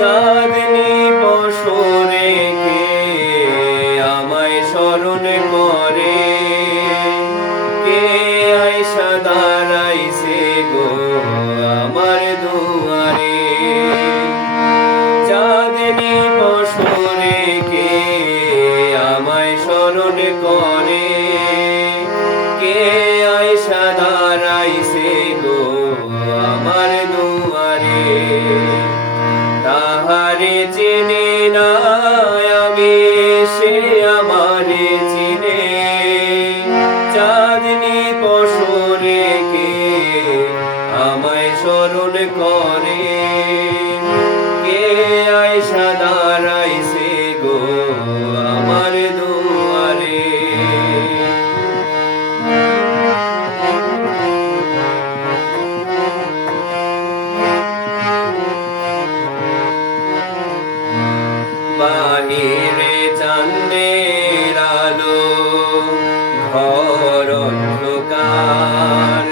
চাঁদনি বসরে কে আমায় স্মরণ করে, কে আইসা দাঁড়াইছে গো আমার দুয়ারে। চাঁদনি বসরে কে আমায় স্মরণ করে, কে আইসা দাঁড়াইছে গো আমার দুয়ারে। তাহারে চিনি না আমি, সে আমারে চিনে। চাঁদনি বসরে কে আমায় স্মরণ করে, কে আইসা দাঁড়াইছে গো আমার দুয়ারে। বাহিরে চাঁদের আলো ঘর অন্ধকার,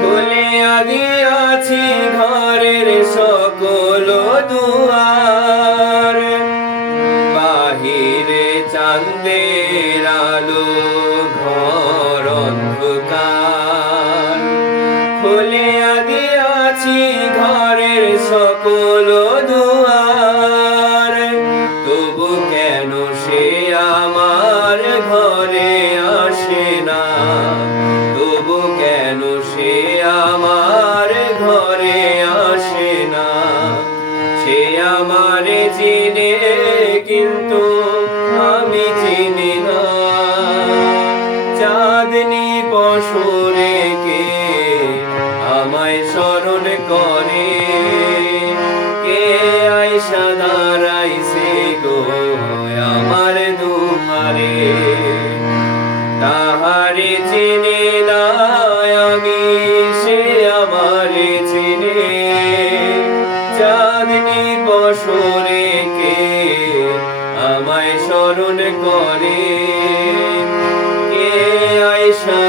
খুলিয়া দিয়াছি ঘরের সকল দুয়ার। বাহিরে চাঁদের আলো ঘর অন্ধকার, খুলিয়া দিয়াছি ঘরের সকল দুয়ার। তবু কেন সে আমার ঘরে আসে না, তবু কেন সে আমার ঘরে আসে না। সে আমারে চিনে কিন্তু আমি চিনি না। চাঁদনি বসরে কে আমায় স্মরণ করে, কে আইসা দাঁড়াইছে গো আমার দুয়ারে। তাহারে চিনি না আমি, সে আমারে চিনে। চাঁদনি বসরে কে আমায় স্মরণ করে, কে আইসা